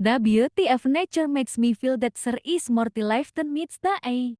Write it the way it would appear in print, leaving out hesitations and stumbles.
The beauty of nature makes me feel that there is more to life than meets the eye.